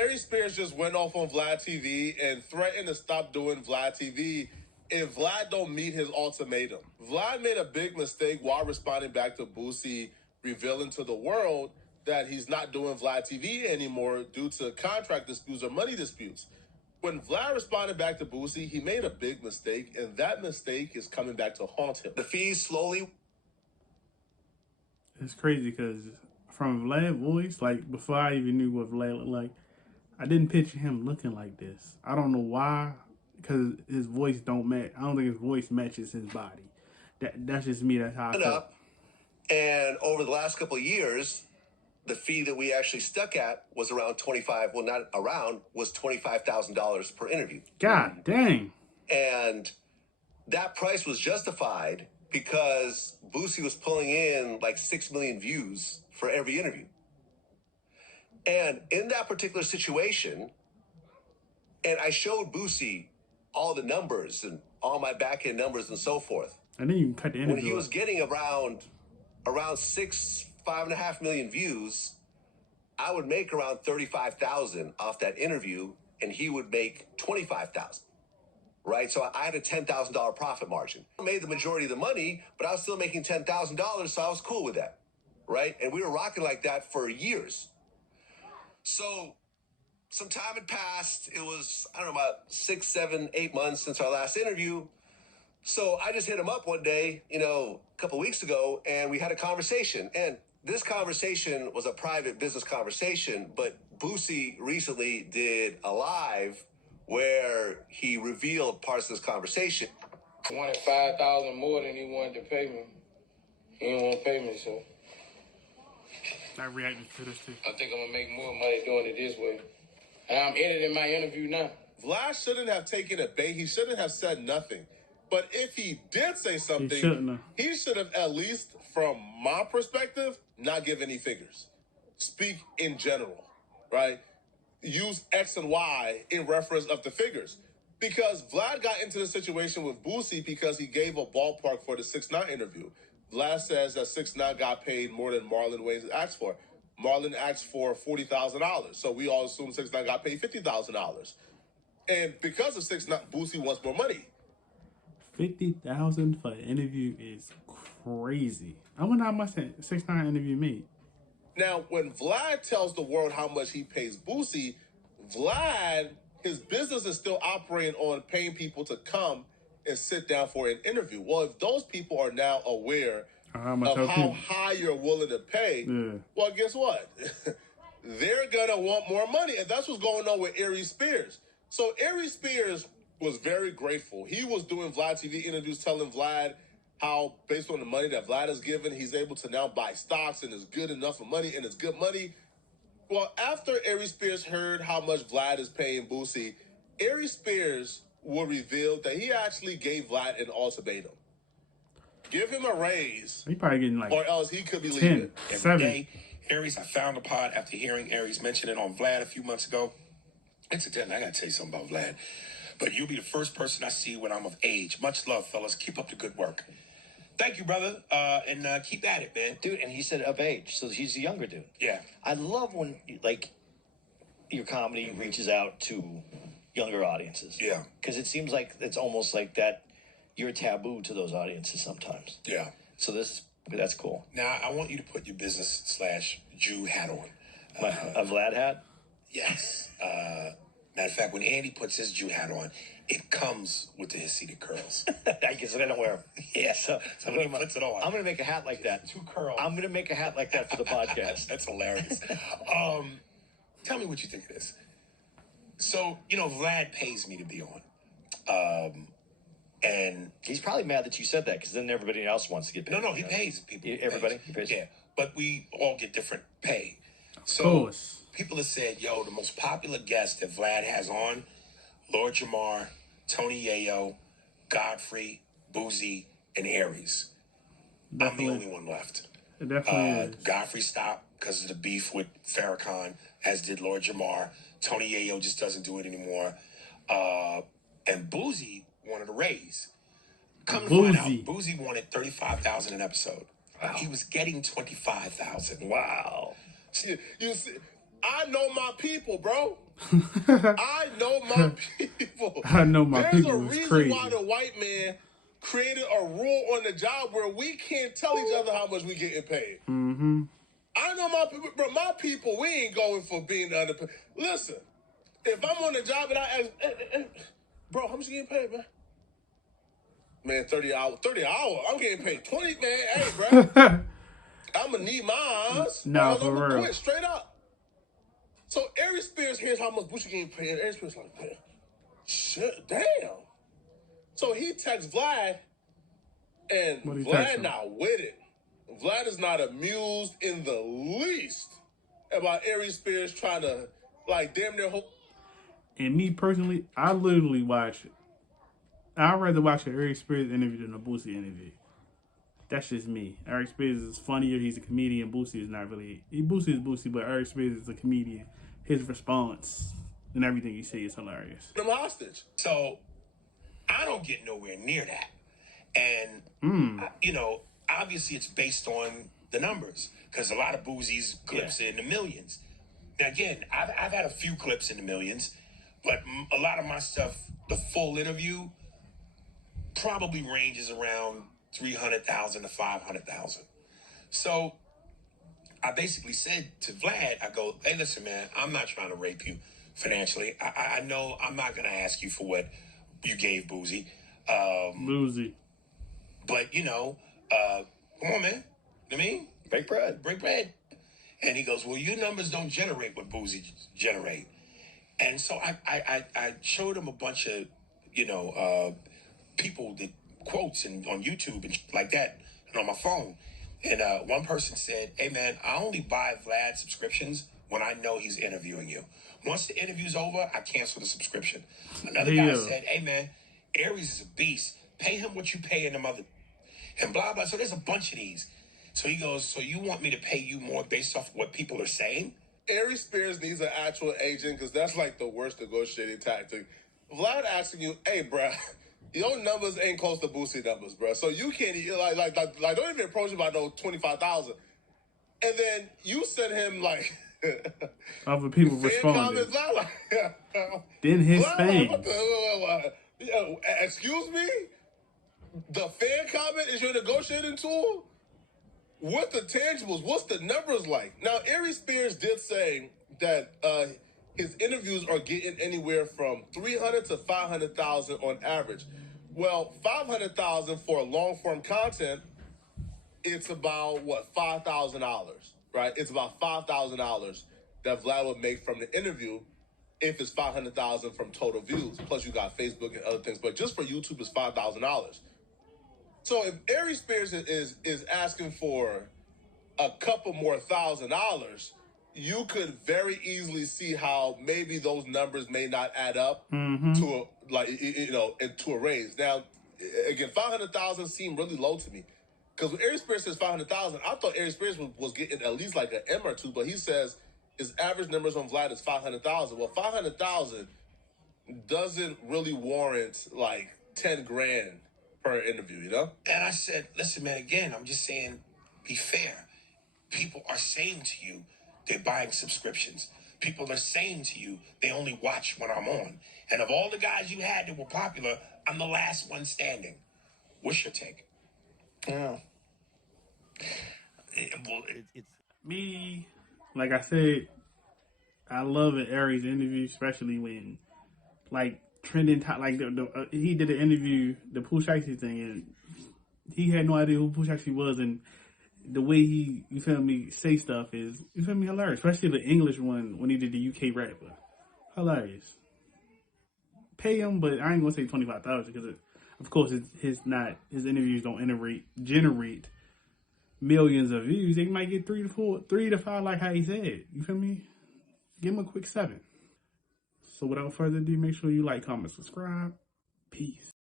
Aries Spears just went off on Vlad TV and threatened to stop doing Vlad TV if Vlad don't meet his ultimatum. Vlad made a big mistake while responding back to Boosie, revealing to the world that he's not doing Vlad TV anymore due to contract disputes or money disputes. When Vlad responded back to Boosie, he made a big mistake, and that mistake is coming back to haunt him. The fees slowly... It's crazy because from Vlad's voice, like before I even knew what Vlad looked like, I didn't picture him looking like this. I don't know why, because his voice don't match. I don't think his voice matches his body. That's just me. That's how I felt. And over the last couple of years, the fee that we actually stuck at was around was $25,000 per interview. God dang. And that price was justified because Boosie was pulling in like 6 million views for every interview. And in that particular situation, and I showed Boosie all the numbers and all my back-end numbers and so forth. And then you can cut the interview. When he was getting around 5.5 million views, I would make around $35,000 off that interview, and he would make $25,000. Right? So I had a $10,000 profit margin. I made the majority of the money, but I was still making $10,000, so I was cool with that. Right? And we were rocking like that for years. So some time had passed. It was, I don't know, about 6, 7, 8 months since our last interview. So I just hit him up one day, a couple weeks ago, and we had a conversation. And this conversation was a private business conversation, but Boosie recently did a live where he revealed parts of this conversation. He wanted $5,000 more than he wanted to pay me. He didn't want to pay me, so I reacted to this too. I think I'm gonna make more money doing it this way. And I'm editing my interview now. Vlad shouldn't have taken a bait. He shouldn't have said nothing. But if he did say something, he should have, at least from my perspective, not give any figures. Speak in general, right? Use X and Y in reference of the figures. Because Vlad got into the situation with Boosie because he gave a ballpark for the 6ix9ine interview. Vlad says that 6ix9ine got paid more than Marlon Wayans asked for. Marlon asked for $40,000. So we all assume 6ix9ine got paid $50,000. And because of 6ix9ine, Boosie wants more money. $50,000 for an interview is crazy. I wonder how much that 6ix9ine interview made. Now, when Vlad tells the world how much he pays Boosie, Vlad, his business is still operating on paying people to come and sit down for an interview. Well, if those people are now aware of how high you're willing to pay, well, guess what? They're going to want more money. And that's what's going on with Aries Spears. So Aries Spears was very grateful. He was doing Vlad TV interviews telling Vlad how, based on the money that Vlad has given, he's able to now buy stocks and it's good enough for money and it's good money. Well, after Aries Spears heard how much Vlad is paying Boosie, Aries Spears will reveal that he actually gave Vlad an ultimatum. Give him a raise. He probably getting like, or else he could be 10, leaving. 7. Every day, Aries, I found a pod after hearing Aries mention it on Vlad a few months ago. Incidentally, I got to tell you something about Vlad. But you'll be the first person I see when I'm of age. Much love, fellas. Keep up the good work. Thank you, brother. And keep at it, man. Dude, and he said of age, so he's a younger dude. Yeah. I love when, like, your comedy reaches out to younger audiences. Yeah. Because it seems like it's almost like that you're taboo to those audiences sometimes. Yeah. So that's cool. Now, I want you to put your business/Jew hat on. A Vlad hat? Yes. Matter of fact, when Andy puts his Jew hat on, it comes with the Hasidic curls. I guess I don't wear them. Yeah. So when he puts it on, I'm going to make a hat like that. 2 curls. I'm going to make a hat like that for the podcast. That's hilarious. Tell me what you think of this. So, Vlad pays me to be on. And he's probably mad that you said that because then everybody else wants to get paid. No, he pays people. Everybody? He pays? Yeah, but we all get different pay. So people have said, yo, the most popular guest that Vlad has on, Lord Jamar, Tony Yayo, Godfrey, Boozy, and Aries. Definitely. I'm the only one left. It definitely is. Godfrey stopped because of the beef with Farrakhan, as did Lord Jamar. Tony Yayo just doesn't do it anymore. And Boozy wanted a raise. Come to find out, Boozy wanted $35,000 an episode. Wow. He was getting $25,000. Wow. You see, I know my people, bro. I know my people. I know my There's people a is reason crazy. why the white man created a rule on the job where we can't tell each other how much we getting paid. Mm-hmm. I know my people, bro. My people, we ain't going for being underpaid. Listen, if I'm on the job and I ask, bro, how much you getting paid, man? Man, 30 hours. 30 hours. I'm getting paid 20, man. Hey, bro. I'm gonna need mine. Nah, I'm for gonna real. quit straight up. So Aries Spears hears how much Boosie getting paid. And Aries Spears like, man, shit, damn. So he texts Vlad, and What do you text Vlad him? not with it. Vlad is not amused in the least about Aries Spears trying to, like, damn near hope. And me personally, I literally watch it. I'd rather watch an Aries Spears interview than a Boosie interview. That's just me. Aries Spears is funnier. He's a comedian. Boosie is not really. Boosie is Boosie, but Aries Spears is a comedian. His response and everything he says is hilarious. Them hostage. So I don't get nowhere near that. And, you know, obviously it's based on the numbers because a lot of Boosie's clips are in the millions. Now, again, I've had a few clips in the millions, but a lot of my stuff, the full interview, probably ranges around 300,000 to 500,000. So I basically said to Vlad, I go, hey, listen, man, I'm not trying to rape you financially. I know I'm not going to ask you for what you gave Boosie. Boosie. But, you know, come on, man. You know what I mean? Break bread. Break bread. And he goes, well, your numbers don't generate what Boosie generate. And so I showed him a bunch of, you know, people that quotes and on YouTube and like that and on my phone. And one person said, hey, man, I only buy Vlad subscriptions when I know he's interviewing you. Once the interview's over, I cancel the subscription. Another guy said, hey, man, Aries is a beast. Pay him what you pay in them other... And blah, blah. So there's a bunch of these. So he goes, so you want me to pay you more based off what people are saying? Aries Spears needs an actual agent because that's like the worst negotiating tactic. Vlad asking you, hey, bruh, your numbers ain't close to Boosie numbers, bruh. So you can't, like don't even approach him by no 25,000. And then you send him, like... Other people fan responded. comments, Vlad, like... Then his Vlad, fans. like, what the, excuse me? The fan comment is your negotiating tool? What the tangibles? What's the numbers like? Now, Aries Spears did say that his interviews are getting anywhere from 300 to 500,000 on average. Well, 500,000 for long form content, it's about what, $5,000, right? It's about $5,000 that Vlad would make from the interview if it's 500,000 from total views. Plus, you got Facebook and other things, but just for YouTube, it's $5,000. So if Aries Spears is asking for a couple more $1,000, you could very easily see how maybe those numbers may not add up to to a raise. Now, again, 500,000 seemed really low to me because when Aries Spears says 500,000, I thought Aries Spears was getting at least like an M or two, but he says his average numbers on Vlad is 500,000. Well, 500,000 doesn't really warrant like 10 grand per interview, you know? And I said, listen, man, again, I'm just saying, be fair. People are saying to you, they're buying subscriptions. People are saying to you, they only watch when I'm on. And of all the guys you had that were popular, I'm the last one standing. What's your take? Yeah. It's me. Like I said, I love an Aries interview, especially when, like, trending top, like he did an interview, the Pooh Shiesty thing, and he had no idea who Pooh Shiesty was, and the way he, you feel me, say stuff is, you feel me, hilarious. Especially the English one when he did the UK rapper, hilarious. Pay him, but I ain't gonna say 25,000 because, of course, his interviews don't generate millions of views. They might get 3 to 5, like how he said. You feel me? Give him a quick 7. So without further ado, make sure you like, comment, subscribe. Peace.